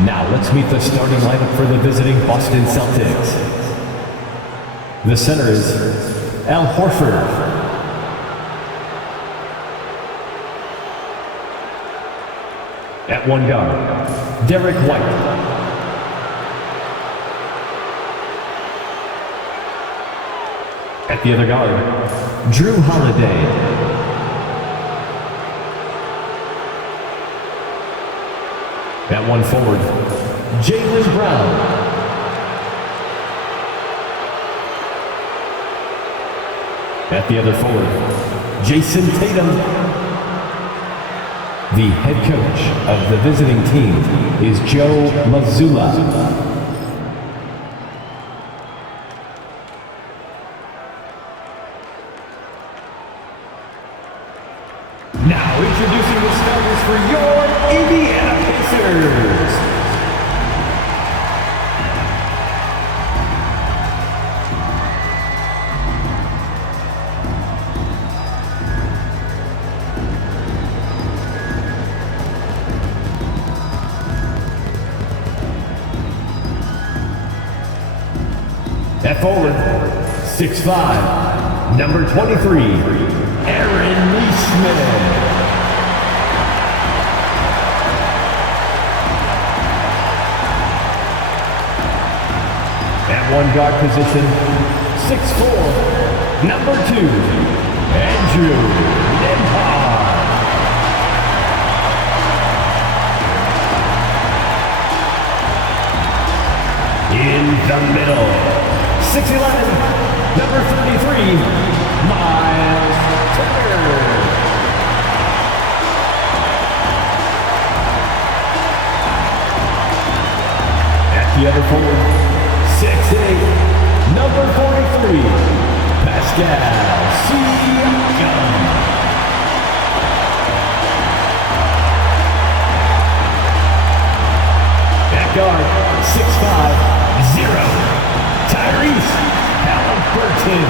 Now let's meet the starting lineup for the visiting Boston Celtics. The center is Al Horford. At one guard, Derek White. At the other guard, Drew Holiday. At one forward, Jaylen Brown. At the other forward, Jason Tatum. The head coach of the visiting team is Joe Mazzulla. Now introducing the starters for your Indiana Pacers. At forward, 6'5", number 23, Aaron Neesmith. At one guard position, 6'4", number 2, Andrew Nembhard. In the middle, 6'11", number 33, Miles Turner. At the other forward, 6'8", number 43, Pascal Siakam. At guard, 6'5", 0, Tyrese Halliburton.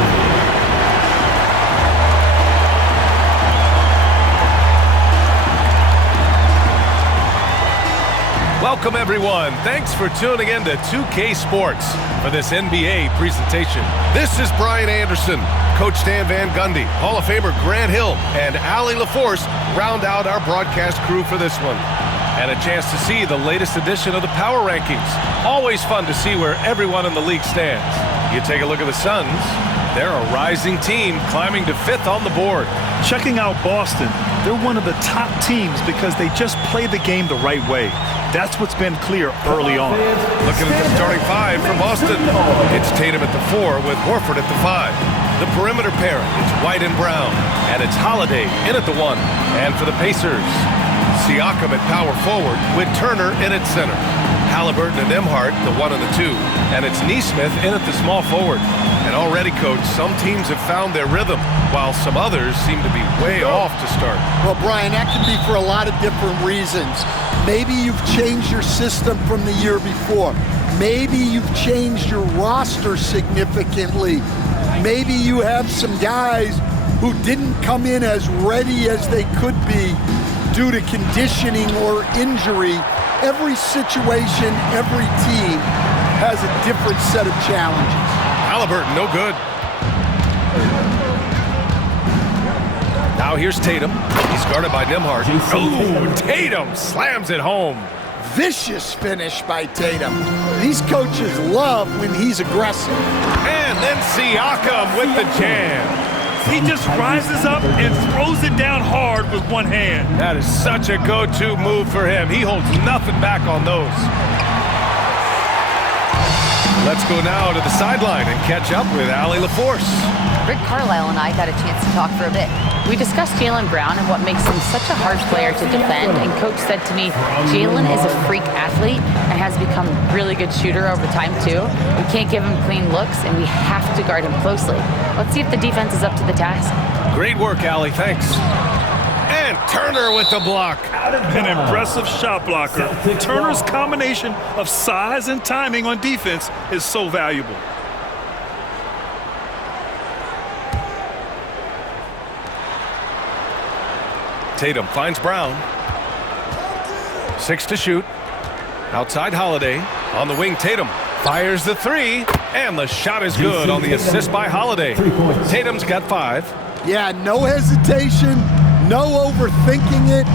Welcome everyone. Thanks for tuning in to 2K Sports for this NBA presentation. This is Brian Anderson, Coach Stan Van Gundy, Hall of Famer Grant Hill, and Allie LaForce round out our broadcast crew for this one. And a chance to see the latest edition of the Power Rankings. Always fun to see where everyone in the league stands. You take a look at the Suns. They're a rising team climbing to 5th on the board. Checking out Boston, they're one of the top teams because they just play the game the right way. That's what's been clear early on. Looking at the starting 5 for Boston. It's Tatum at the 4 with Horford at the 5. The perimeter pairing, it's White and Brown. And it's Holiday in at the 1. And for the Pacers, Siakam at power forward with Turner in at center. Halliburton and Nembhard, the 1 and the 2. And it's Neesmith in at the small forward. And already, Coach, some teams have found their rhythm, while some others seem to be way off to start. Well, Brian, that can be for a lot of different reasons. Maybe you've changed your system from the year before. Maybe you've changed your roster significantly. Maybe you have some guys who didn't come in as ready as they could be due to conditioning or injury. Every situation, every team has a different set of challenges. Halliburton, no good. Now here's Tatum. He's guarded by Nembhard. Ooh, Tatum slams it home. Vicious finish by Tatum. These coaches love when he's aggressive. And then Siakam with the jam. He just rises up and throws it down hard with one hand. That is such a go-to move for him. He holds nothing back on those. Let's go now to the sideline and catch up with Allie LaForce. Rick Carlisle and I got a chance to talk for a bit. We discussed Jaylen Brown and what makes him such a hard player to defend, and Coach said to me, Jaylen is a freak athlete and has become a really good shooter over time too. We can't give him clean looks, and we have to guard him closely. Let's see if the defense is up to the task. Great work, Allie, thanks. And Turner with the block. An impressive shot blocker. Turner's combination of size and timing on defense is so valuable. Tatum finds Brown. 6 to shoot. Outside Holiday. On the wing, Tatum fires the three, and the shot is good on the assist by Holiday. Tatum's got 5. Yeah, no hesitation, no overthinking it.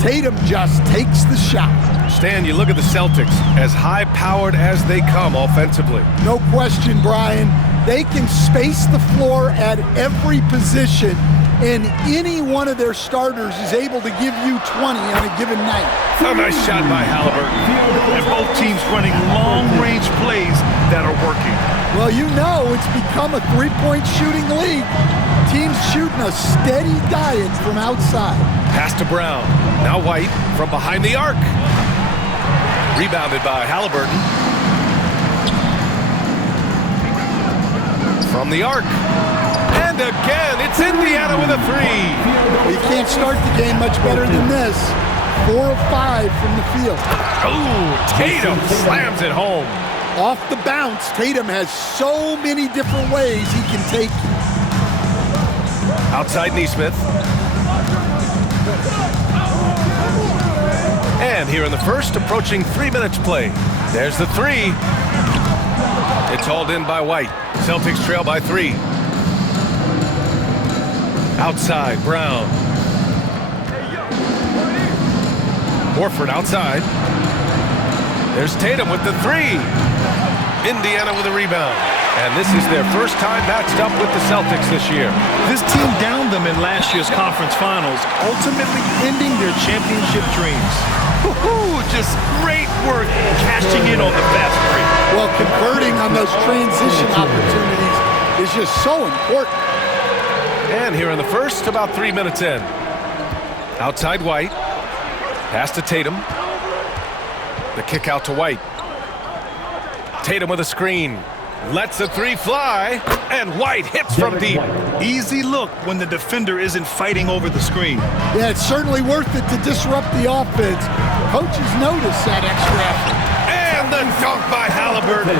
Tatum just takes the shot. Stan, you look at the Celtics, as high-powered as they come offensively. No question, Brian. They can space the floor at every position, and any one of their starters is able to give you 20 on a given night. A nice shot by Halliburton. And both teams running long-range plays that are working. Well, you know it's become a three-point shooting league. Teams shooting a steady diet from outside. Pass to Brown. Now White from behind the arc. Rebounded by Halliburton. From the arc. And again, it's Indiana with a 3. You can't start the game much better than this. 4 of 5 from the field. Oh, Tatum slams it home. Off the bounce, Tatum has so many different ways he can take you. Outside Neesmith. And here in the first, approaching 3 minutes play. There's the 3. It's hauled in by White. Celtics trail by 3. Outside, Brown. Horford outside. There's Tatum with the 3. Indiana with a rebound. And this is their first time matched up with the Celtics this year. This team downed them in last year's conference finals, ultimately ending their championship dreams. Woohoo! Just great work cashing in on the fast break. Well, converting on those transition opportunities is just so important. And here in the first, about 3 minutes in. Outside White. Pass to Tatum. The kick out to White. Tatum with a screen. Lets the 3 fly. And White hits from deep. Easy look when the defender isn't fighting over the screen. Yeah, it's certainly worth it to disrupt the offense. Coaches notice that extra effort. And the dunk by Halliburton.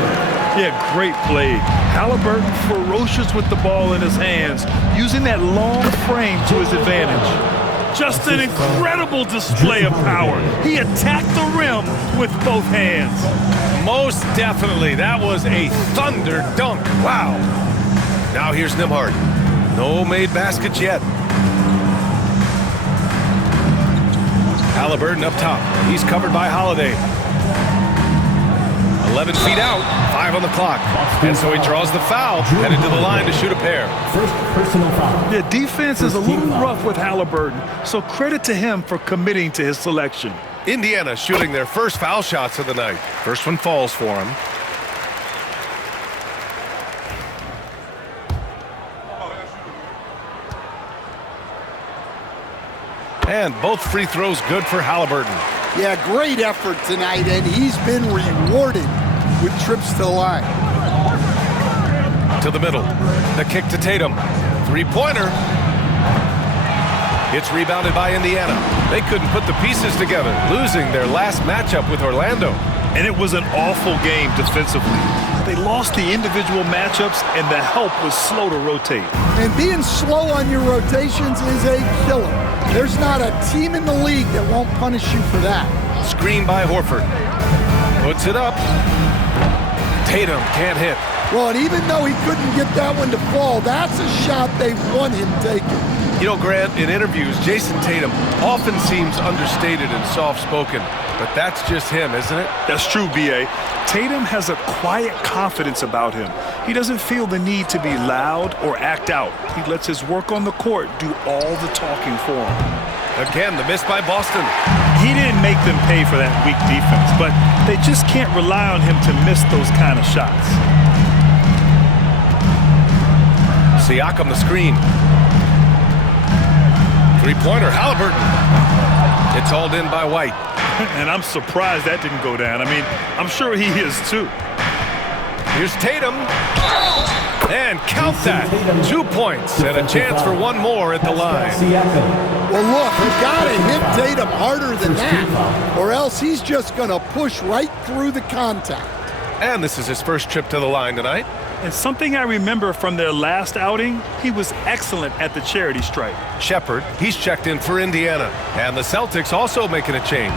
Yeah, great play. Halliburton ferocious with the ball in his hands, using that long frame to his advantage. Just an incredible display of power. He attacked the rim with both hands. Most definitely. That was a thunder dunk. Wow. Now here's Nembhard. No made baskets yet. Halliburton up top. He's covered by Holiday. 11 feet out, 5 on the clock. And so he draws the foul, headed to the line to shoot a pair. First personal foul. The defense is a little rough with Halliburton, so credit to him for committing to his selection. Indiana shooting their first foul shots of the night. First one falls for him. And both free throws good for Halliburton. Yeah, great effort tonight, and he's been rewarded with trips to the line. To the middle. The kick to Tatum. Three-pointer. It's rebounded by Indiana. They couldn't put the pieces together, losing their last matchup with Orlando. And it was an awful game defensively. They lost the individual matchups, and the help was slow to rotate. And being slow on your rotations is a killer. There's not a team in the league that won't punish you for that. Screen by Horford. Puts it up. Tatum can't hit. Well, and even though he couldn't get that one to fall, that's a shot they want him taking. You know, Grant, in interviews, Jason Tatum often seems understated and soft-spoken, but that's just him, isn't it? That's true, B.A. Tatum has a quiet confidence about him. He doesn't feel the need to be loud or act out. He lets his work on the court do all the talking for him. Again, the miss by Boston. He didn't make them pay for that weak defense, but they just can't rely on him to miss those kind of shots. Siakam the screen. Three-pointer, Halliburton. It's hauled in by White. And I'm surprised that didn't go down. I mean, I'm sure he is too. Here's Tatum. And count that. 2 points and a chance for one more at the line. Well, look, you got to hit Tatum harder than that, or else he's just going to push right through the contact. And this is his first trip to the line tonight. And something I remember from their last outing, he was excellent at the charity stripe. Shepard, he's checked in for Indiana. And the Celtics also making a change.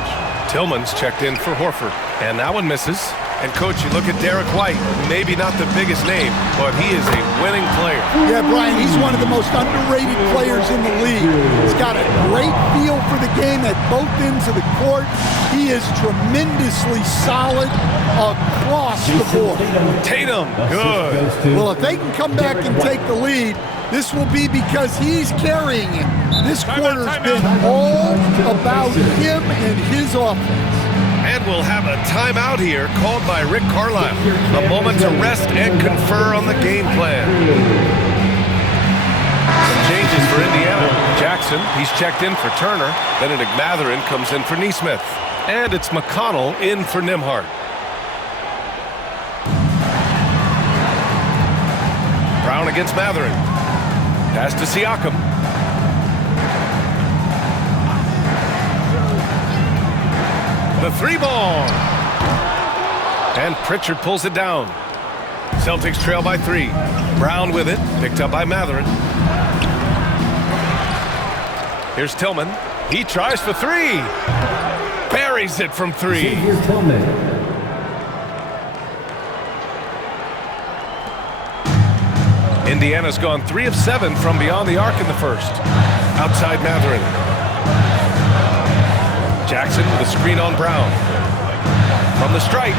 Tillman's checked in for Horford. And that one misses. And, Coach, you look at Derek White, maybe not the biggest name, but he is a winning player. Yeah, Brian, he's one of the most underrated players in the league. He's got a great feel for the game at both ends of the court. He is tremendously solid across the board. Tatum, good. Well, if they can come back and take the lead, this will be because he's carrying it. This quarter's been all about him and his offense. And we'll have a timeout here called by Rick Carlisle. A moment to rest and confer on the game plan. Some changes for Indiana. Jackson, he's checked in for Turner. Benedict Mathurin comes in for Nesmith. And it's McConnell in for Nimhart. Brown against Mathurin. Pass to Siakam. The three ball. And Pritchard pulls it down. Celtics trail by 3. Brown with it. Picked up by Mathurin. Here's Tillman. He tries for 3. Buries it from 3. Here's Tillman. Indiana's gone 3 of 7 from beyond the arc in the first. Outside Mathurin. Jackson with a screen on Brown. From the stripe.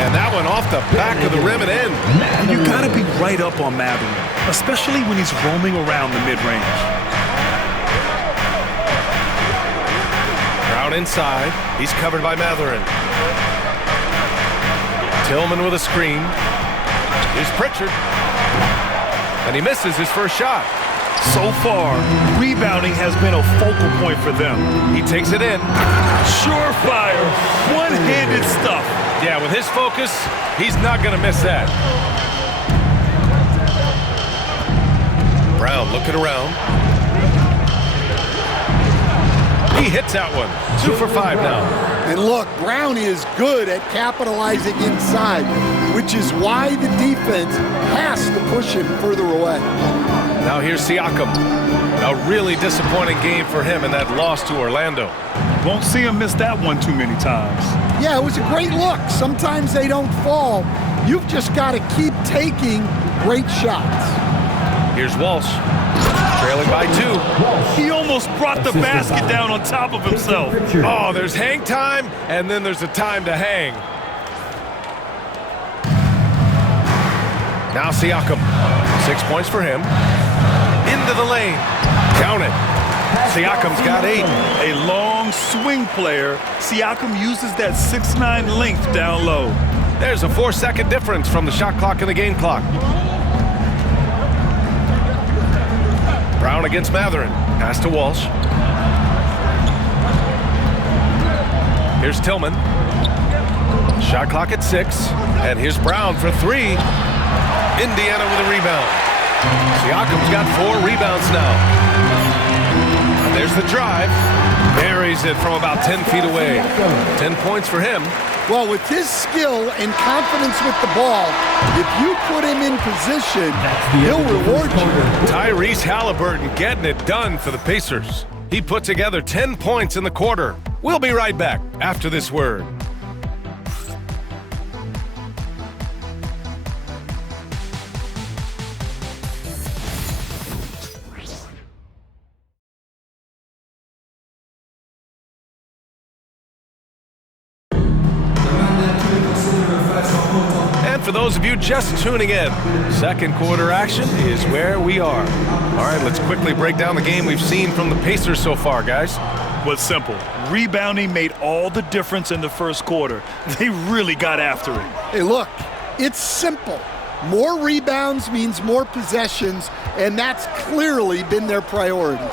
And that one off the back of the rim and in. And you gotta be right up on Mathurin, especially when he's roaming around the mid-range. Brown inside. He's covered by Mathurin. Tillman with a screen. Here's Pritchard. And he misses his first shot. So far, rebounding has been a focal point for them. He takes it in. Surefire, one-handed stuff. Yeah, with his focus, he's not going to miss that. Brown looking around. He hits that one. 2 for 5 now. And look, Brown is good at capitalizing inside, which is why the defense has to push him further away. Now here's Siakam. A really disappointing game for him in that loss to Orlando. Won't see him miss that one too many times. Yeah, it was a great look. Sometimes they don't fall. You've just got to keep taking great shots. Here's Walsh. Trailing by 2. He almost brought the basket down on top of himself. Oh, there's hang time, and then there's a time to hang. Now Siakam. 6 points for him. Into the lane. Count it. Siakam's got 8. A long swing player. Siakam uses that 6'9" length down low. There's a 4-second difference from the shot clock and the game clock. Brown against Mathurin. Pass to Walsh. Here's Tillman. Shot clock at 6. And here's Brown for 3. Indiana with a rebound. Siakam's got 4 rebounds now. And there's the drive. Buries it from about 10 feet away. 10 points for him. Well, with his skill and confidence with the ball, if you put him in position, he'll reward you. Tyrese Halliburton getting it done for the Pacers. He put together 10 points in the quarter. We'll be right back after this word. For those of you just tuning in, second quarter action is where we are. All right, let's quickly break down the game we've seen from the Pacers so far, guys. Was simple. Rebounding made all the difference in the first quarter. They really got after it. Hey, look, it's simple. More rebounds means more possessions, and that's clearly been their priority.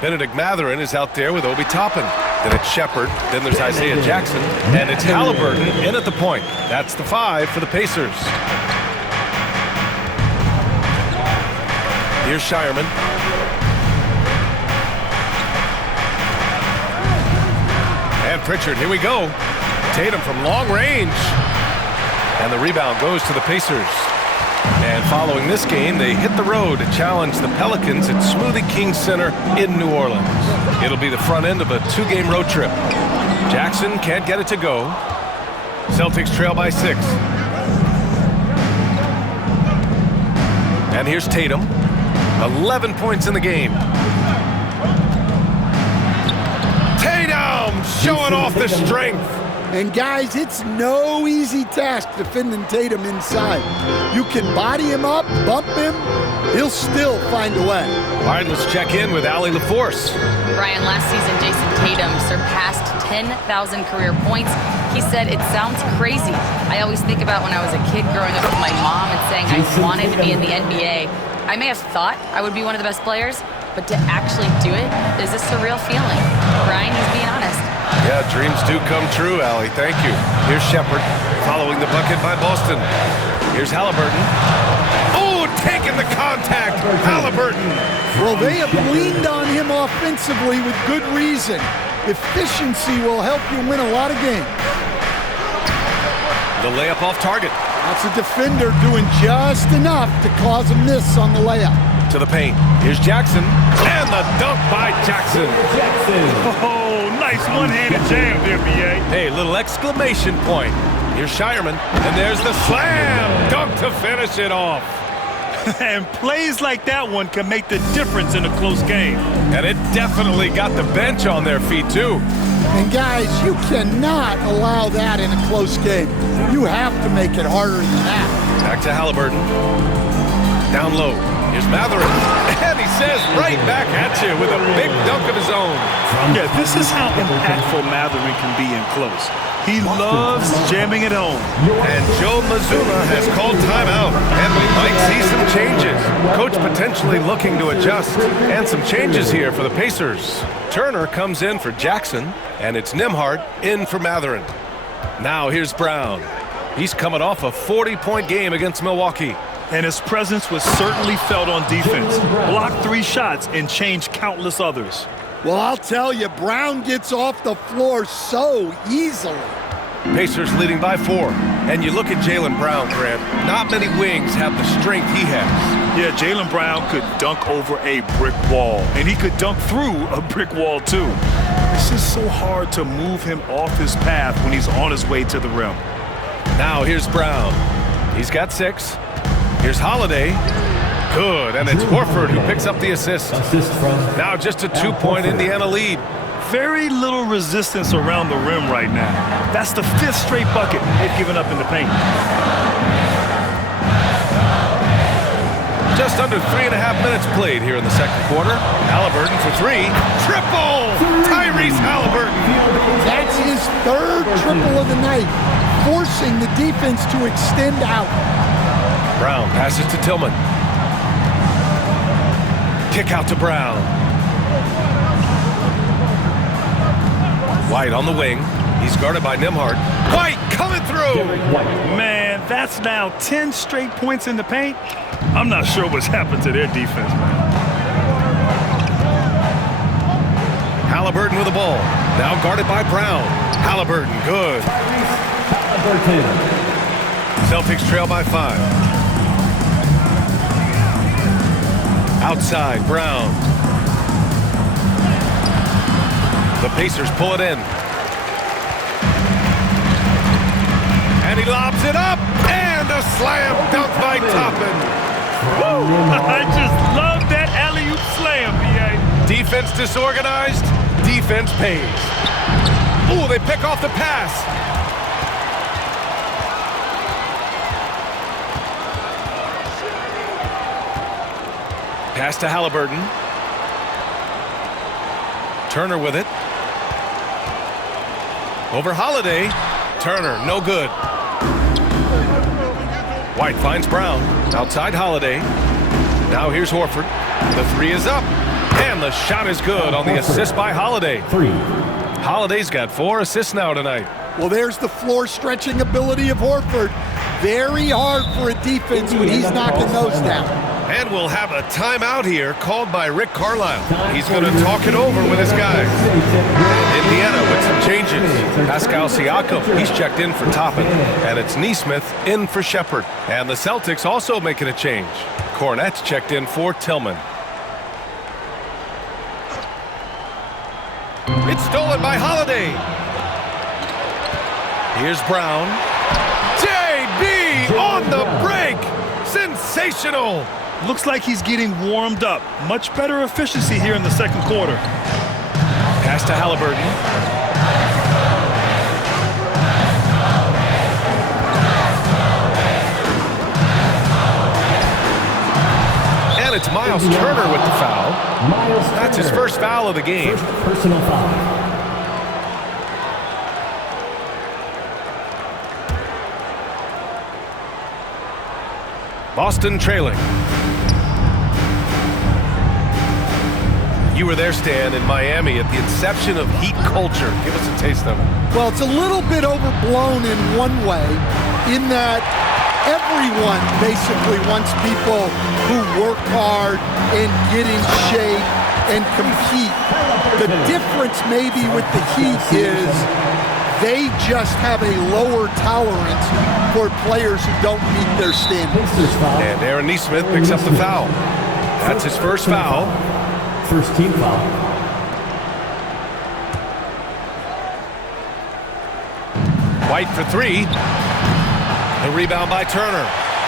Benedict Mathurin is out there with Obi Toppin. Then it's Shepard. Then there's Isaiah Jackson. And it's Halliburton in at the point. That's the 5 for the Pacers. Here's Shireman. And Pritchard, here we go. Tatum from long range. And the rebound goes to the Pacers. And following this game, they hit the road to challenge the Pelicans at Smoothie King Center in New Orleans. It'll be the front end of a 2-game road trip. Jackson can't get it to go. Celtics trail by 6. And here's Tatum. 11 points in the game. Tatum showing off the strength. And guys, it's no easy task defending Tatum inside. You can body him up, bump him, he'll still find a way. All right, let's check in with Allie LaForce. Brian, last season, Jason Tatum surpassed 10,000 career points. He said, it sounds crazy. I always think about when I was a kid growing up with my mom and saying I wanted to be in the NBA. I may have thought I would be one of the best players, but to actually do it is a surreal feeling. Brian, he's being honest. Yeah, dreams do come true, Allie. Thank you. Here's Shepard following the bucket by Boston. Here's Halliburton. Oh, taking the contact. Halliburton. Well, they have leaned on him offensively with good reason. Efficiency will help you win a lot of games. The layup off target. That's a defender doing just enough to cause a miss on the layup. To the paint. Here's Jackson. And the dunk by Jackson. Oh, nice one-handed jam there, B.A. Hey, little exclamation point. Here's Shireman. And there's the slam dunk to finish it off. And plays like that one can make the difference in a close game. And it definitely got the bench on their feet, too. And guys, you cannot allow that in a close game. You have to make it harder than that. Back to Halliburton. Down low. Here's Matherin. And he says right back at you with a big dunk of his own. Yeah, this is how impactful Matherin can be in close. He loves jamming it home. And Joe Mazzulla has called timeout. And we might see some changes. Coach potentially looking to adjust. And some changes here for the Pacers. Turner comes in for Jackson. And it's Nembhard in for Matherin. Now here's Brown. He's coming off a 40-point game against Milwaukee. And his presence was certainly felt on defense. Blocked 3 shots and changed countless others. Well, I'll tell you, Brown gets off the floor so easily. Pacers leading by 4. And you look at Jaylen Brown, Grant. Not many wings have the strength he has. Yeah, Jaylen Brown could dunk over a brick wall. And he could dunk through a brick wall, too. It's just so hard to move him off his path when he's on his way to the rim. Now here's Brown. He's got 6. Here's Holiday. Good, and it's Horford who picks up the assist. Now just a 2-point Indiana lead. Very little resistance around the rim right now. That's the 5th straight bucket they've given up in the paint. Just under 3.5 minutes played here in the second quarter. Halliburton for 3. Triple! Tyrese Halliburton. That's his 3rd triple of the night, forcing the defense to extend out. Brown passes to Tillman. Kick out to Brown. White on the wing. He's guarded by Nembhard. White coming through. Man, that's now 10 straight points in the paint. I'm not sure what's happened to their defense, man. Halliburton with the ball. Now guarded by Brown. Halliburton, good. Celtics trail by 5. Outside, Brown. The Pacers pull it in. And he lobs it up. And a slam dunk by Toppin. I just love that alley-oop slam, B.A. Defense disorganized. Defense pays. Ooh, they pick off the pass. Pass to Halliburton. Turner with it. Over Holiday. Turner, no good. White finds Brown. Outside Holiday. Now here's Horford. The 3 is up. And the shot is good on the assist by Holiday. 3. Holiday's got 4 assists now tonight. Well, there's the floor stretching ability of Horford. Very hard for a defense when he's knocking those down. And we'll have a timeout here called by Rick Carlisle. He's going to talk it over with his guys. In Indiana with some changes. Pascal Siakam, he's checked in for Toppin. And it's Neesmith in for Shepard. And the Celtics also making a change. Cornette's checked in for Tillman. It's stolen by Holiday. Here's Brown. JB on the break. Sensational. Looks like he's getting warmed up. Much better efficiency here in the second quarter. Pass to Halliburton. And it's Miles Turner with the foul. That's his first foul of the game. First personal foul. Boston trailing. You were there, Stan, in Miami at the inception of heat culture. Give us a taste of it. Well, it's a little bit overblown in one way, in that everyone basically wants people who work hard and get in shape and compete. The difference maybe with the Heat is they just have a lower tolerance for players who don't meet their standards. And Aaron Neesmith picks up the foul. That's his first foul. First team foul. White for three. The rebound by Turner.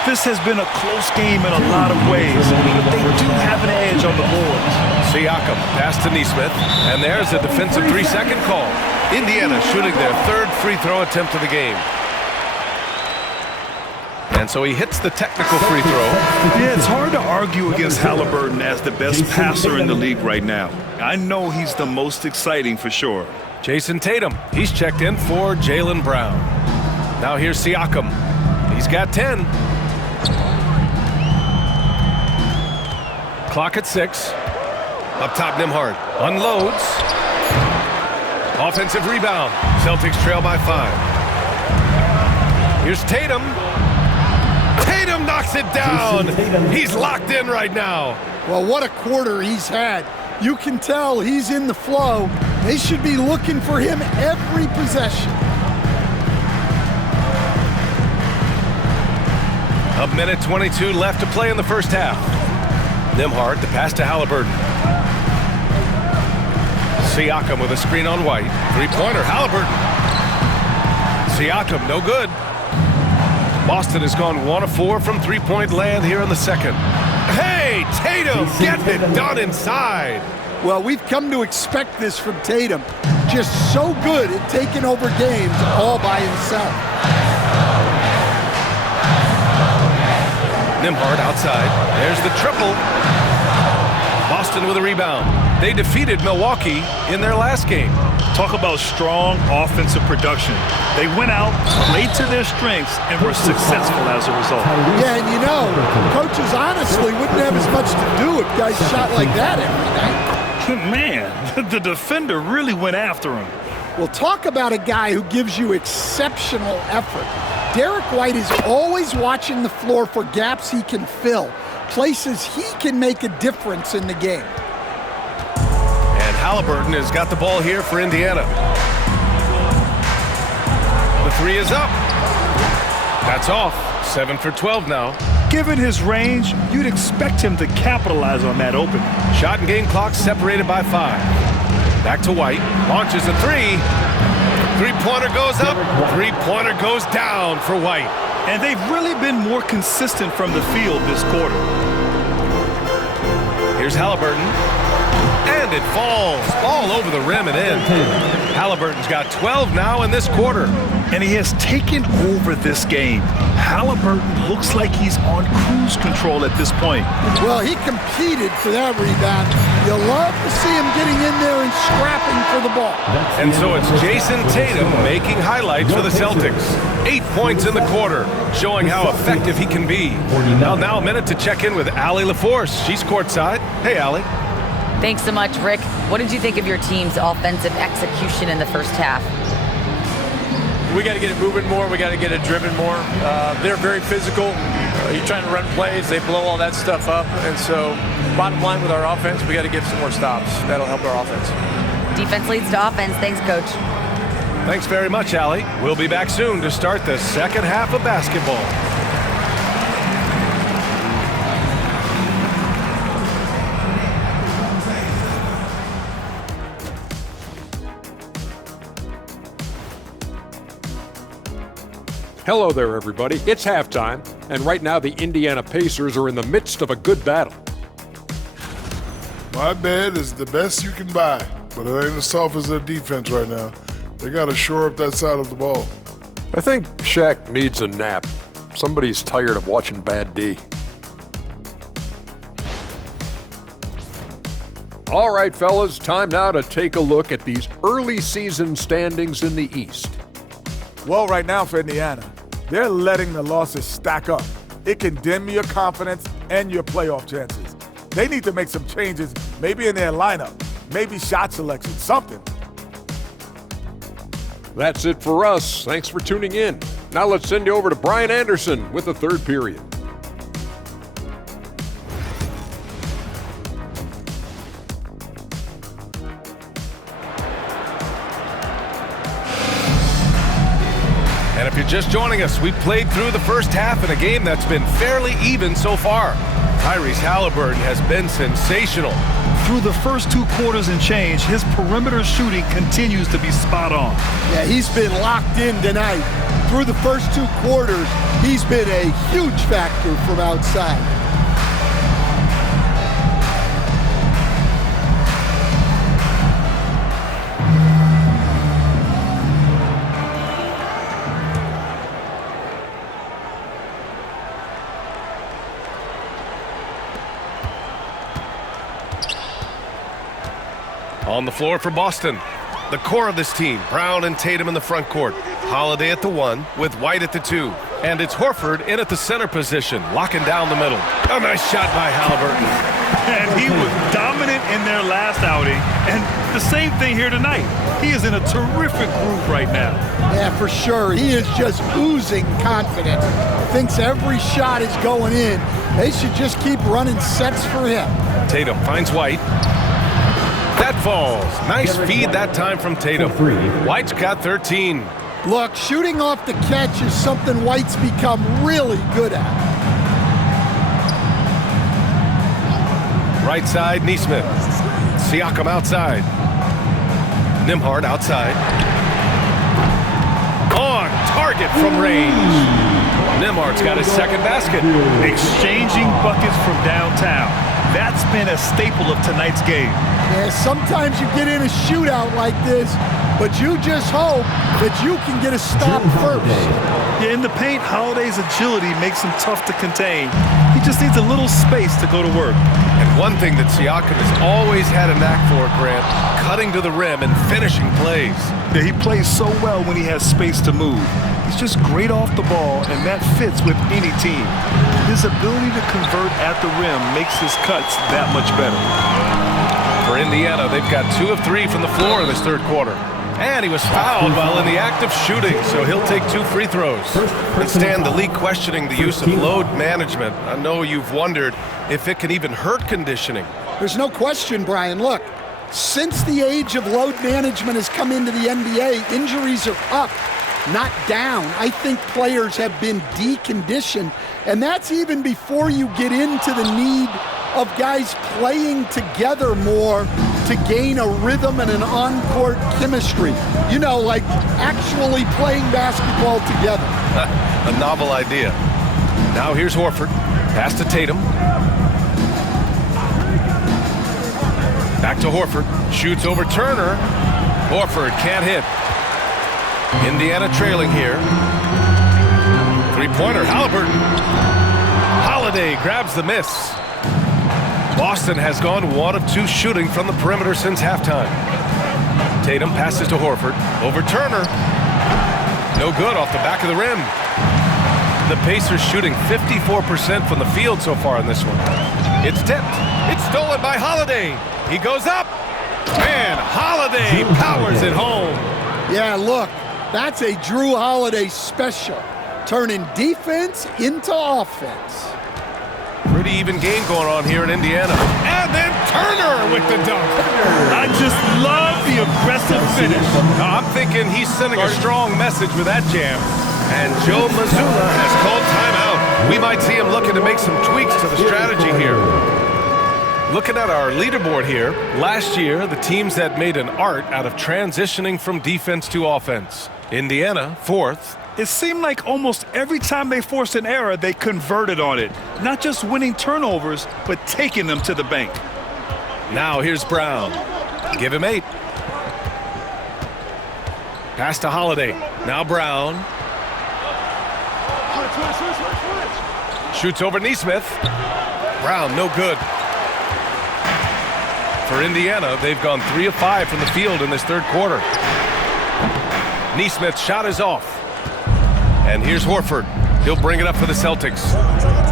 This has been a close game in a lot of ways, but they do have an edge on the boards. Siakam, pass to Neesmith, and there's a defensive 3-second call. Indiana shooting their third free throw attempt of the game. And so he hits the technical free throw. Yeah, it's hard to argue against Halliburton as the best passer in the league right now. I know he's the most exciting for sure. Jason Tatum, he's checked in for Jaylen Brown. Now here's Siakam. He's got 10. Clock at 6. Up top, Nembhard unloads. Offensive rebound. Celtics trail by 5. Here's Tatum. Tatum knocks it down. He's locked in right now. Well, what a quarter he's had. You can tell he's in the flow. They should be looking for him every possession. A minute 22 left to play in the first half. Nembhard, the pass to Halliburton. Siakam with a screen on White. Three-pointer, Halliburton. Siakam, no good. Boston has gone 1 of 4 from three-point land here in the second. Hey, Tatum getting it done inside. Well, we've come to expect this from Tatum. Just so good at taking over games all by himself. Nembhard outside. There's the triple. Boston with a rebound. They defeated Milwaukee in their last game. Talk about strong offensive production. They went out, played to their strengths, and were successful as a result. Yeah, and you know, coaches honestly wouldn't have as much to do if guys shot like that every night. Man, the defender really went after him. Well, talk about a guy who gives you exceptional effort. Derek White is always watching the floor for gaps he can fill, places he can make a difference in the game. And Halliburton has got the ball here for Indiana. The three is up. That's off. 7 for 12 now. Given his range, you'd expect him to capitalize on that opening. Shot and game clock separated by 5. Back to White. Launches a three. Three-pointer goes up. Three-pointer goes down for White. And they've really been more consistent from the field this quarter. Here's Halliburton. And it falls all over the rim and in. Halliburton's got 12 now in this quarter. And he has taken over this game. Halliburton looks like he's on cruise control at this point. Well, he competed for that rebound. You'll love to see him getting in there and scrapping for the ball. And so it's Jason Tatum making highlights for the Celtics. 8 points in the quarter, showing how effective he can be. Now a minute to check in with Allie LaForce. She's courtside. Hey, Allie. Thanks so much, Rick. What did you think of your team's offensive execution in the first half? We got to get it moving more. We got to get it driven more. They're very physical. You're trying to run plays. They blow all that stuff up. And so bottom line with our offense, we got to get some more stops. That'll help our offense. Defense leads to offense. Thanks, Coach. Thanks very much, Allie. We'll be back soon to start the second half of basketball. Hello there, everybody. It's halftime, and right now the Indiana Pacers are in the midst of a good battle. My bed is the best you can buy, but it ain't as soft as their defense right now. They got to shore up that side of the ball. I think Shaq needs a nap. Somebody's tired of watching bad D. All right, fellas, time now to take a look at these early season standings in the East. Well, right now for Indiana, they're letting the losses stack up. It can dim your confidence and your playoff chances. They need to make some changes, maybe in their lineup, maybe shot selection, something. That's it for us. Thanks for tuning in. Now let's send you over to Brian Anderson with the third period. And if you're just joining us, we played through the first half in a game that's been fairly even so far. Tyrese Halliburton has been sensational. Through the first 2 quarters and change, his perimeter shooting continues to be spot on. Yeah, he's been locked in tonight. Through the first 2 quarters, he's been a huge factor from outside. On the floor for Boston, the core of this team, Brown and Tatum in the front court, Holiday at the 1 with White at the 2, and it's Horford in at the center position, locking down the middle. A nice shot by Halliburton. And he was dominant in their last outing, and the same thing here tonight. He is in a terrific groove right now. Yeah, for sure. He is just oozing confidence. Thinks every shot is going in. They should just keep running sets for him. Tatum finds White. That falls. Nice feed that time from Tatum. White's got 13. Look, shooting off the catch is something White's become really good at. Right side, Neesmith. Siakam outside. Nembhard outside. On target from range. Nembhard's got his second basket. Exchanging buckets from downtown. That's been a staple of tonight's game. Yeah, sometimes you get in a shootout like this, but you just hope that you can get a stop first. Yeah, in the paint, Holiday's agility makes him tough to contain. He just needs a little space to go to work. And one thing that Siakam has always had a knack for, Grant, cutting to the rim and finishing plays. Yeah, he plays so well when he has space to move. He's just great off the ball, and that fits with any team. His ability to convert at the rim makes his cuts that much better. For Indiana, they've got 2 of 3 from the floor in this third quarter. And he was fouled while in the act of shooting, so he'll take 2 free throws. And Stan, the league questioning the use of load management. I know you've wondered if it can even hurt conditioning. There's no question, Brian. Look, since the age of load management has come into the NBA, injuries are up, not down. I think players have been deconditioned, and that's even before you get into the need of guys playing together more to gain a rhythm and an on-court chemistry. You know, like actually playing basketball together. A novel idea. Now here's Horford. Pass to Tatum. Back to Horford. Shoots over Turner. Horford can't hit. Indiana trailing here. Three-pointer, Halliburton. Holiday grabs the miss. Boston has gone 1 of 2 shooting from the perimeter since halftime. Tatum passes to Horford. Over Turner. No good off the back of the rim. The Pacers shooting 54% from the field so far in this one. It's tipped. It's stolen by Holiday. He goes up. And Holiday powers it home. Yeah, look, that's a Drew Holiday special. Turning defense into offense. Pretty even game going on here in Indiana. And then Turner with the dunk. I just love the the aggressive finish. I'm thinking he's sending a strong message with that jam. And Joe Mazzulla has called timeout. We might see him looking to make some tweaks to the strategy here. Looking at our leaderboard here, last year, the teams that made an art out of transitioning from defense to offense. Indiana, 4th. It seemed like almost every time they forced an error, they converted on it. Not just winning turnovers, but taking them to the bank. Now here's Brown. Give him 8. Pass to Holiday. Now Brown. Shoots over Neesmith. Brown, no good. For Indiana, they've gone 3 of 5 from the field in this third quarter. Neesmith's shot is off. And here's Horford. He'll bring it up for the Celtics.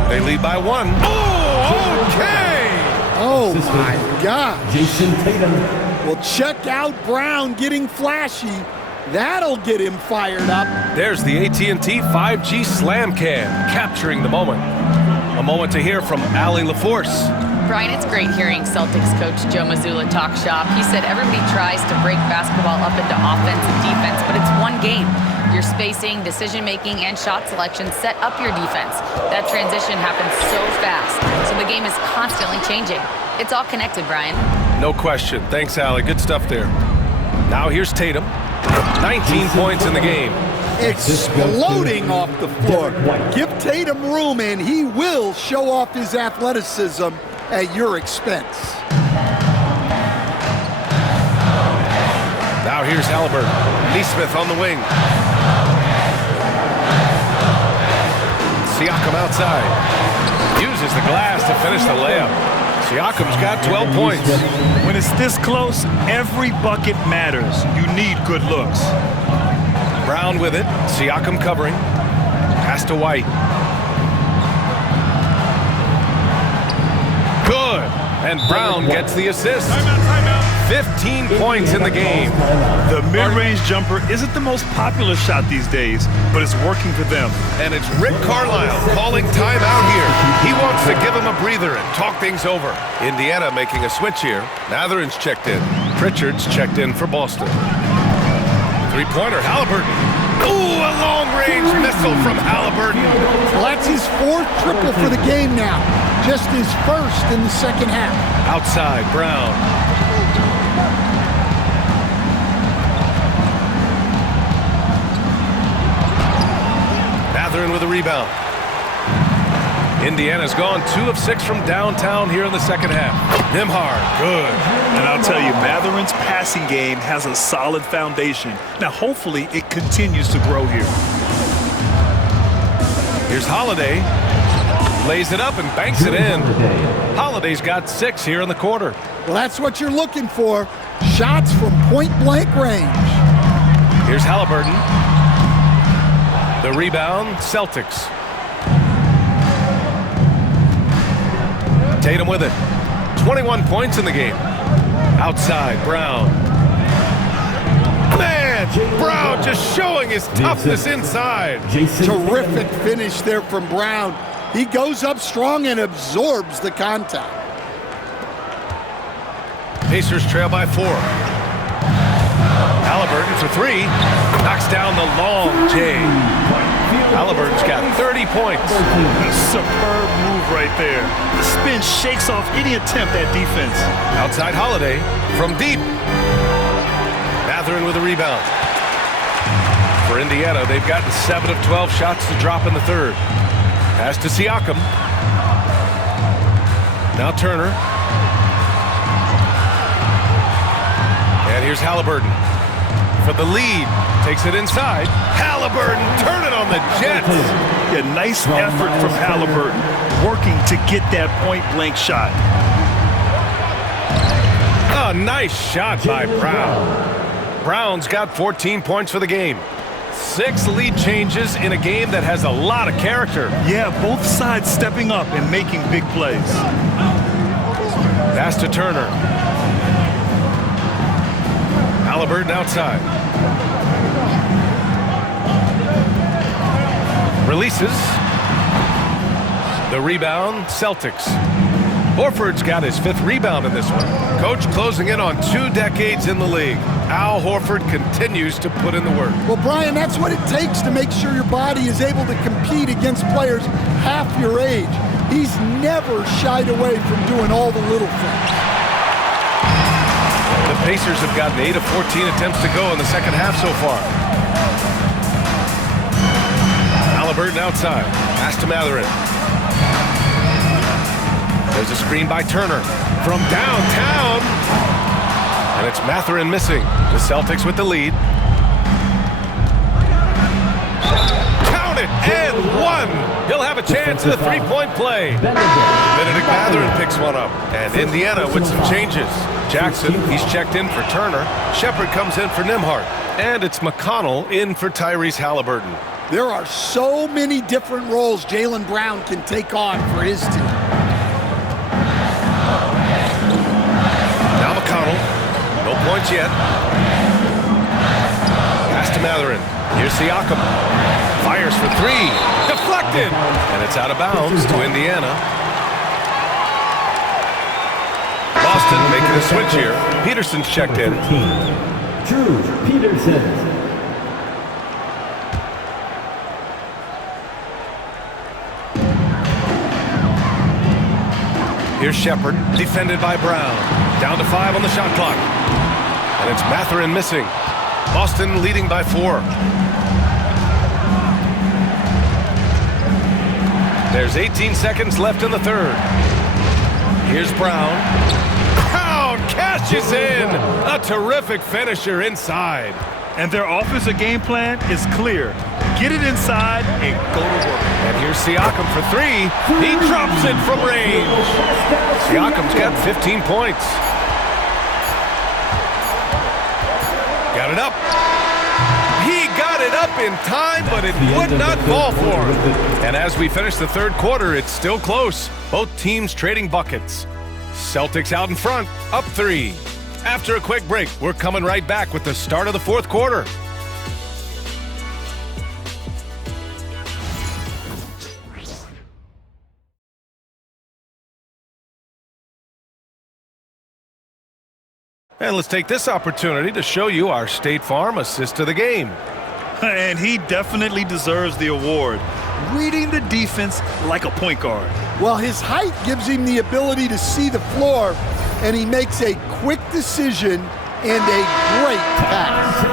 They lead by 1. Oh, okay! Oh, my God. Jason Tatum. Well, check out Brown getting flashy. That'll get him fired up. There's the AT&T 5G Slam Cam, capturing the moment. A moment to hear from Allie LaForce. Brian, it's great hearing Celtics coach Joe Mazzulla talk shop. He said everybody tries to break basketball up into offense and defense, but it's one game. Your spacing, decision-making, and shot selection set up your defense. That transition happens so fast, so the game is constantly changing. It's all connected, Brian. No question. Thanks, Allie. Good stuff there. Now here's Tatum. 19 points in the game. Exploding off the floor. Give Tatum room, and he will show off his athleticism at your expense. Now here's Halliburton. Neesmith on the wing. Siakam outside. Uses the glass to finish the layup. Siakam's got 12 points. When it's this close, every bucket matters. You need good looks. Brown with it. Siakam covering. Pass to White. Good. And Brown gets the assist. 15 points in the game. The mid-range jumper isn't the most popular shot these days, but it's working for them. And it's Rick Carlisle calling timeout here. He wants to give him a breather and talk things over. Indiana making a switch here. Mathurin's checked in. Pritchard's checked in for Boston. Three-pointer, Halliburton. Ooh, a long-range missile from Halliburton. Well, that's his 4th triple for the game now. Just his 1st in the second half. Outside, Brown. Mathurin with a rebound. Indiana's gone 2 of 6 from downtown here in the second half. Nembhard, good. And I'll tell you, Mathurin's passing game has a solid foundation. Now, hopefully, it continues to grow here. Here's Holiday. Lays it up and banks it in. Holiday's got 6 here in the quarter. Well, that's what you're looking for. Shots from point-blank range. Here's Halliburton. The rebound, Celtics. Tatum with it. 21 points in the game. Outside, Brown. Man, Brown just showing his toughness inside. Terrific finish there from Brown. He goes up strong and absorbs the contact. Pacers trail by 4. Halliburton for 3. Knocks down the long J. Halliburton's got 30 points. A superb move right there. The spin shakes off any attempt at defense. Outside Holiday from deep. Mathurin with a rebound. For Indiana, they've gotten 7 of 12 shots to drop in the third. Pass to Siakam. Now Turner. And here's Halliburton. For the lead. Takes it inside. Halliburton turning on the Jets. Yeah, nice effort from Halliburton. Working to get that point-blank shot. A nice shot by Brown. Brown's got 14 points for the game. 6 lead changes in a game that has a lot of character. Yeah, both sides stepping up and making big plays. Pass to Turner. Halliburton outside. Releases. The rebound, Celtics. Horford's got his 5th rebound in this one. Coach closing in on 2 decades in the league. Al Horford continues to put in the work. Well, Brian, that's what it takes to make sure your body is able to compete against players half your age. He's never shied away from doing all the little things. The Pacers have gotten 8 of 14 attempts to go in the second half so far. Halliburton outside. Pass to Mathurin. There's a screen by Turner from downtown. And it's Mathurin missing. The Celtics with the lead. Count it and one. He'll have a chance at a three-point play. Benedict Mathurin picks one up. And Indiana with some changes. Jackson, he's checked in for Turner. Shepard comes in for Nembhard. And it's McConnell in for Tyrese Halliburton. There are so many different roles Jaylen Brown can take on for his team. Now McConnell. No points yet. Pass to Mathurin. Here's Siakam. Fires for three. Deflected. And it's out of bounds to Indiana. Boston making a switch here. Peterson's checked in. Drew Peterson. Here's Shepard, defended by Brown. Down to 5 on the shot clock. And it's Mathurin missing. Boston leading by 4. There's 18 seconds left in the third. Here's Brown. Brown cashes in. A terrific finisher inside. And their offensive game plan is clear. Get it inside and go to work. And here's Siakam for 3. He drops it from range. Siakam's got 15 points. Got it up. He got it up in time, but it would not fall for him. And as we finish the third quarter, it's still close. Both teams trading buckets. Celtics out in front, up 3. After a quick break, we're coming right back with the start of the fourth quarter. And let's take this opportunity to show you our State Farm assist to the game. And he definitely deserves the award. Reading the defense like a point guard. Well, his height gives him the ability to see the floor, and he makes a quick decision and a great pass.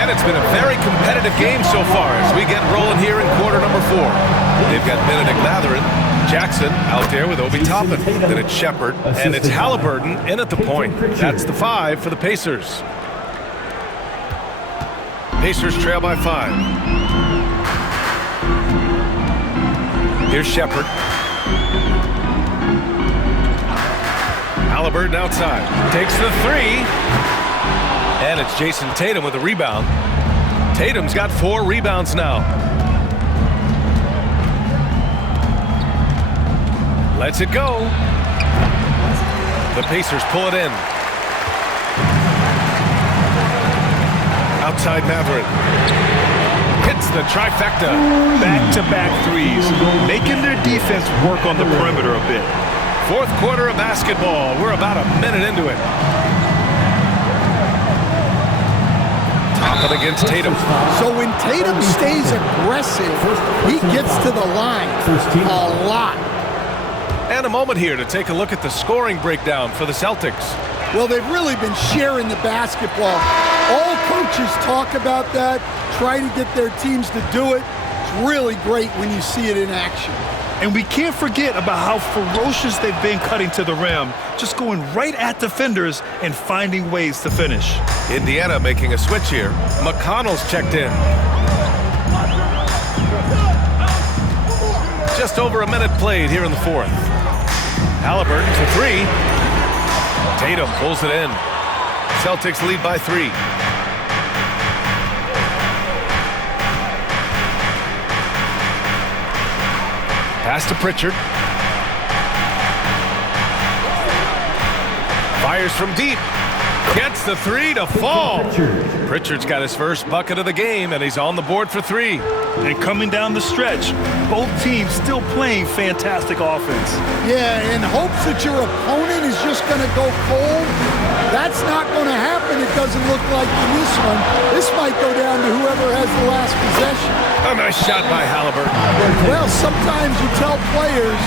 And it's been a very competitive game so far as we get rolling here in quarter number 4. They've got Benedict Mathurin, Jackson out there with Obi Toppin. Then it's Shepard, and it's Halliburton in at the point. That's the 5 for the Pacers. Pacers trail by 5. Here's Shepard. Halliburton outside. Takes the 3. And it's Jason Tatum with a rebound. Tatum's got 4 rebounds now. Lets it go. The Pacers pull it in. Outside Mathurin. Hits the trifecta. Back-to-back threes, making their defense work on the perimeter a bit. Fourth quarter of basketball. We're about a minute into it. Toppin against Tatum. So when Tatum stays aggressive, he gets to the line a lot. And a moment here to take a look at the scoring breakdown for the Celtics. Well, they've really been sharing the basketball. All coaches talk about that, try to get their teams to do it. It's really great when you see it in action. And we can't forget about how ferocious they've been cutting to the rim, just going right at defenders and finding ways to finish. Indiana making a switch here. McConnell's checked in. Just over a minute played here in the fourth. Halliburton for 3. Tatum pulls it in. Celtics lead by 3. Pass to Pritchard. Fires from deep. Gets the three to fall. Pritchard's got his first bucket of the game, and he's on the board for three. And coming down the stretch, both teams still playing fantastic offense. Yeah, in hopes that your opponent is just going to go cold, that's not going to happen, it doesn't look like in this one. This might go down to whoever has the last possession. A nice shot by Halliburton. Well, sometimes you tell players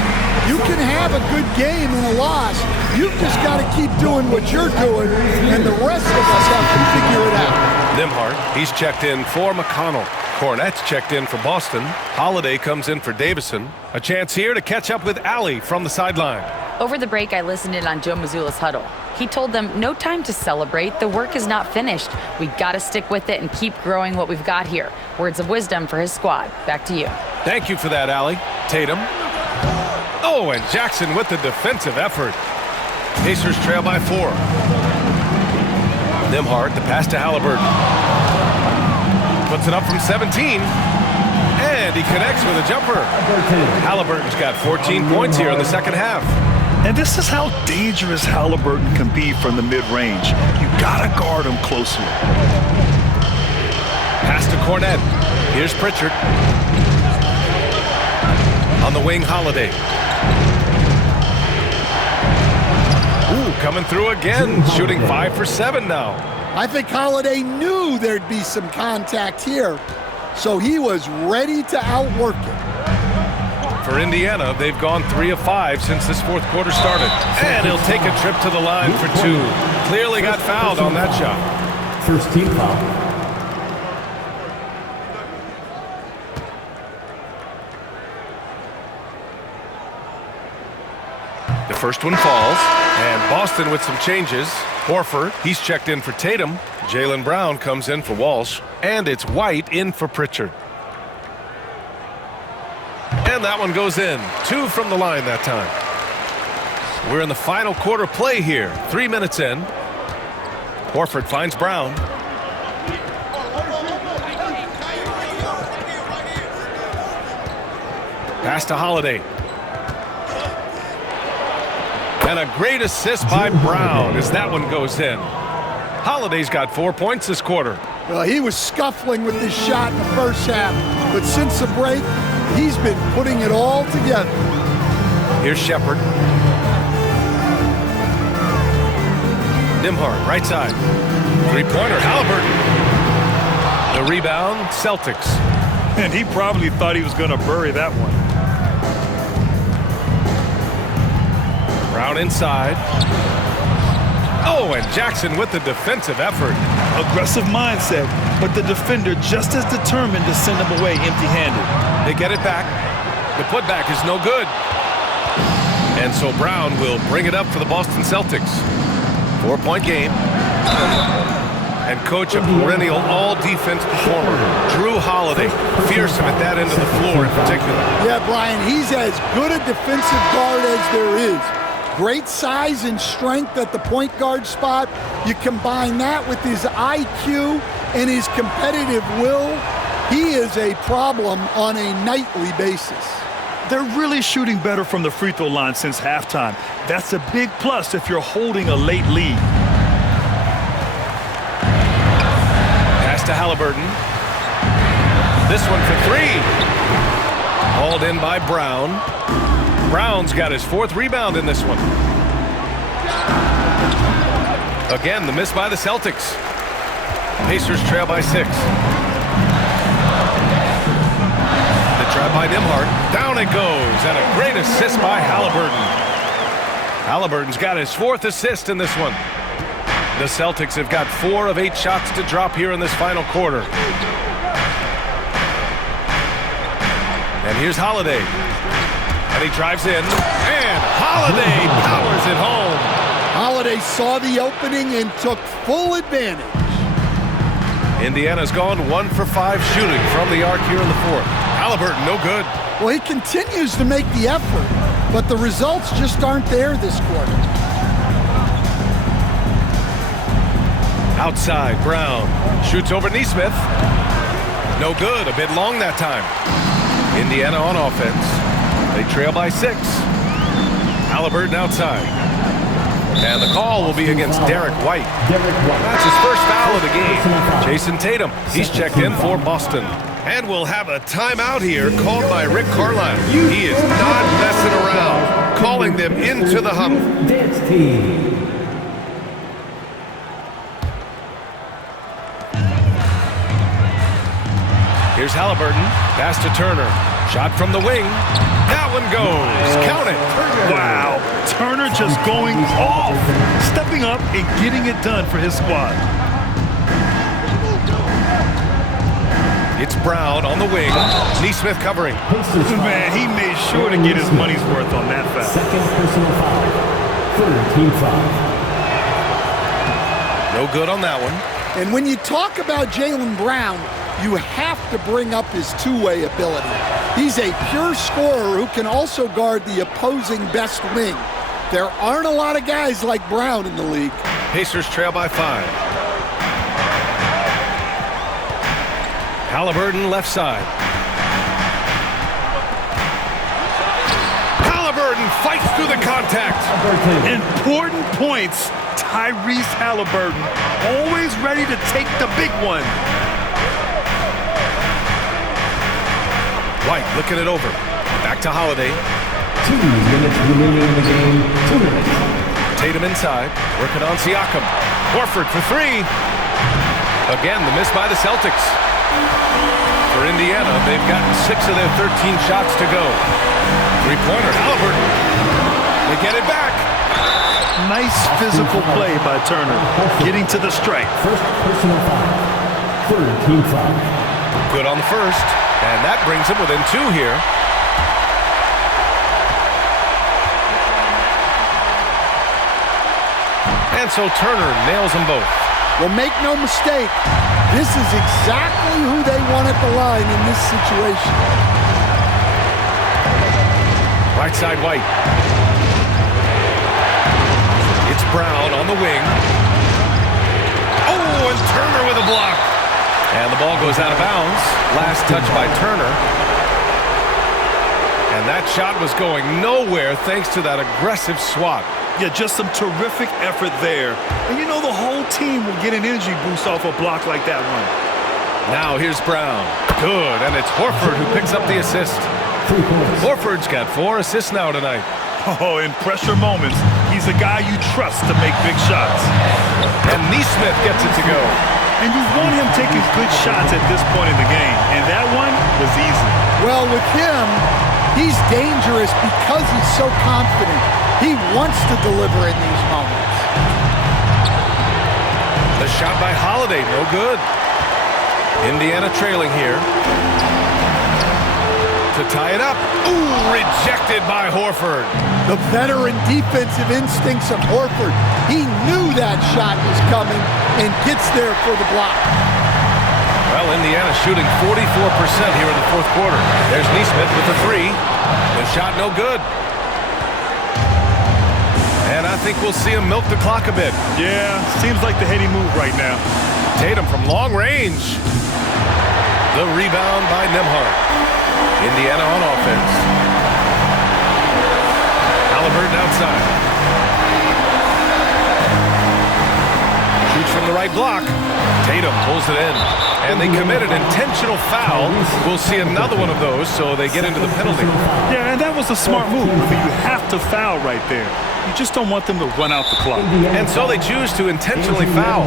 you can have a good game and a loss. You've just got to keep doing what you're doing, and the rest of us have to figure it out. Nimhart, he's checked in for McConnell. Cornett's checked in for Boston. Holiday comes in for Davison. A chance here to catch up with Allie from the sideline. Over the break, I listened in on Joe Mazzulla's huddle. He told them, no time to celebrate. The work is not finished. We got to stick with it and keep growing what we've got here. Words of wisdom for his squad. Back to you. Thank you for that, Allie. Tatum. Oh, and Jackson with the defensive effort. Pacers trail by 4. Nimhart, the pass to Halliburton. Puts it up from 17. And he connects with a jumper. Halliburton's got 14 points here in the second half. And this is how dangerous Halliburton can be from the mid-range. You gotta guard him closely. Pass to Cornett. Here's Pritchard. On the wing, Holiday. Ooh, coming through again, shooting 5 for 7 now. I think Holiday knew there'd be some contact here, so he was ready to outwork it. For Indiana, they've gone 3 of 5 since this fourth quarter started. And he'll take a trip to the line for 2. Clearly got fouled on that shot. First team foul. The first one falls, and Boston with some changes. Horford, he's checked in for Tatum. Jaylen Brown comes in for Walsh, and it's White in for Pritchard. And that one goes in. 2 from the line that time. We're in the final quarter play here. 3 minutes in. Horford finds Brown. Pass to Holiday. And a great assist by Brown as that one goes in. Holiday's got 4 points this quarter. Well, he was scuffling with this shot in the first half, but since the break, he's been putting it all together. Here's Shepard. Nimhart, right side. Three-pointer, Halliburton. The rebound, Celtics. And he probably thought he was going to bury that one. Brown inside. Oh, and Jackson with the defensive effort. Aggressive mindset, but the defender just as determined to send him away empty-handed. They get it back. The putback is no good. And so Brown will bring it up for the Boston Celtics. 4-point game. And coach a perennial all-defense performer, Drew Holiday. Fearsome at that end of the floor in particular. Yeah, Brian, he's as good a defensive guard as there is. Great size and strength at the point guard spot. You combine that with his IQ and his competitive will, he is a problem on a nightly basis. They're really shooting better from the free throw line since halftime. That's a big plus if you're holding a late lead. Pass to Halliburton. This one for 3. Hauled in by Brown. Brown's got his 4th rebound in this one. Again, the miss by the Celtics. Pacers trail by 6. The try by Nimhart. Down it goes, and a great assist by Halliburton. Halliburton's got his 4th assist in this one. The Celtics have got 4 of 8 shots to drop here in this final quarter. And here's Holiday. And he drives in, and Holiday powers it home. Holiday saw the opening and took full advantage. Indiana's gone 1 for 5 shooting from the arc here in the 4th. Halliburton, no good. Well, he continues to make the effort, but the results just aren't there this quarter. Outside, Brown shoots over Neesmith. No good, a bit long that time. Indiana on offense. They trail by 6. Halliburton outside. And the call will be against Derek White. That's his first foul of the game. Jason Tatum, he's checked in for Boston. And we'll have a timeout here called by Rick Carlisle. He is not messing around, calling them into the huddle. Dance team. Here's Halliburton, pass to Turner. Shot from the wing. That one goes. Count it. Wow. Turner just going off. Stepping up and getting it done for his squad. It's Brown on the wing. Neesmith covering. Man, he made sure to get his money's worth on that foul. Second personal foul. Third team foul. No good on that one. And when you talk about Jaylen Brown, you have to bring up his two-way ability. He's a pure scorer who can also guard the opposing best wing. There aren't a lot of guys like Brown in the league. Pacers trail by 5. Halliburton left side. Halliburton fights through the contact. Important points. Tyrese Halliburton, always ready to take the big one. White looking it over. Back to Holiday. 2 minutes remaining in the game. 2 minutes. Tatum inside. Working on Siakam. Horford for 3. Again, the miss by the Celtics. For Indiana, they've gotten 6 of their 13 shots to go. Three-pointer, Halliburton. They get it back. Nice physical play by Turner, getting to the stripe. First personal foul. Third team foul. Good on the first, and that brings him within 2 here. And so Turner nails them both. Well, make no mistake, this is exactly who they want at the line in this situation. Right side White. It's Brown on the wing. Oh, and Turner with a block. And the ball goes out of bounds. Last touch by Turner. And that shot was going nowhere thanks to that aggressive swat. Yeah, just some terrific effort there. And you know the whole team will get an energy boost off a block like that one. Now here's Brown. Good, and it's Horford who picks up the assist. Horford's got 4 assists now tonight. Oh, in pressure moments, he's a guy you trust to make big shots. And Neesmith gets it to go. And you want him taking good shots at this point in the game, and that one was easy. Well, with him, he's dangerous because he's so confident. He wants to deliver in these moments. The shot by Holiday, no good. Indiana trailing here. To tie it up. Ooh, rejected by Horford. The veteran defensive instincts of Horford. He knew that shot was coming and gets there for the block. Well, Indiana shooting 44% here in the fourth quarter. There's Neesmith with the 3. The shot no good. And I think we'll see him milk the clock a bit. Yeah, seems like the heady move right now. Tatum from long range. The rebound by Nembhard. Indiana on offense. Halliburton outside. Shoots from the right block. Tatum pulls it in. And they commit an intentional foul. We'll see another one of those, so they get into the penalty. Yeah, and that was a smart move. You have to foul right there. You just don't want them to run out the clock. And so they choose to intentionally foul.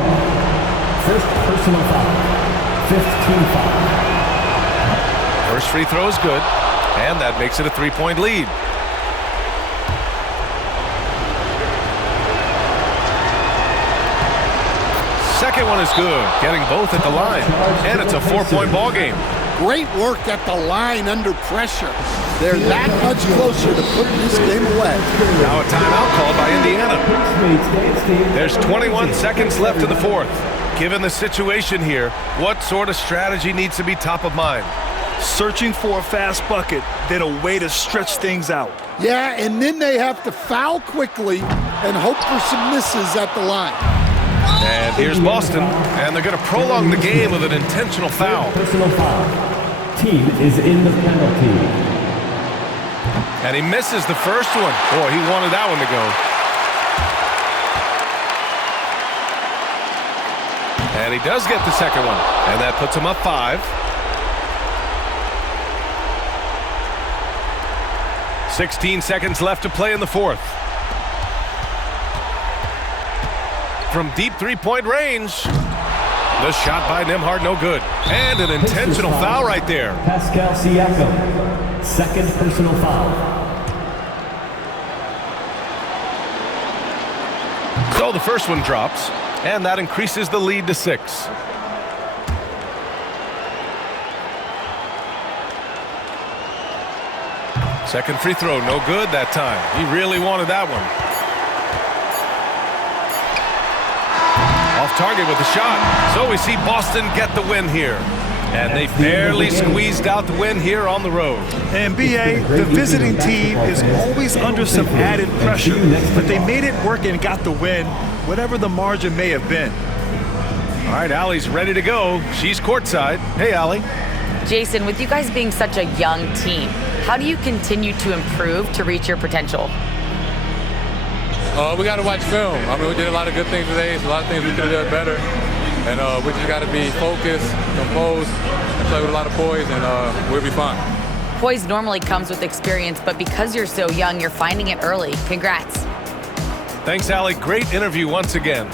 First personal foul. Fifth team foul. First free throw is good, and that makes it a 3-point lead. Second one is good, getting both at the line, and it's a 4-point ball game. Great work at the line under pressure. They're that much closer to putting this game away. Now a timeout called by Indiana. There's 21 seconds left in the fourth. Given the situation here, what sort of strategy needs to be top of mind? Searching for a fast bucket, then a way to stretch things out. Yeah, and then they have to foul quickly and hope for some misses at the line. And here's Boston, and they're going to prolong the game with an intentional foul. Personal foul. Team is in the penalty. And he misses the first one. Boy, he wanted that one to go. And he does get the second one. And that puts him up 5. 16 seconds left to play in the fourth. From deep three-point range. The shot by Nembhard, no good. And an intentional foul right there. Pascal Siakam, second personal foul. So the first one drops, and that increases the lead to 6. Second free throw, no good that time. He really wanted that one. Off target with the shot. So we see Boston get the win here. And they barely squeezed out the win here on the road. And BA, the visiting team is always under some added pressure, but they made it work and got the win, whatever the margin may have been. All right, Allie's ready to go. She's courtside. Hey, Allie. Jason, with you guys being such a young team, how do you continue to improve to reach your potential? We got to watch film. I mean, we did a lot of good things today. So a lot of things we could have done better. And we just got to be focused, composed, and play with a lot of poise, and we'll be fine. Poise normally comes with experience, but because you're so young, you're finding it early. Congrats. Thanks, Allie. Great interview once again.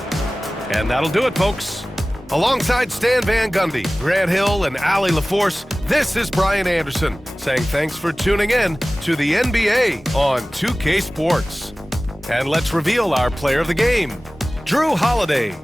And that'll do it, folks. Alongside Stan Van Gundy, Grant Hill, and Allie LaForce, this is Brian Anderson saying thanks for tuning in to the NBA on 2K Sports. And let's reveal our player of the game, Drew Holiday.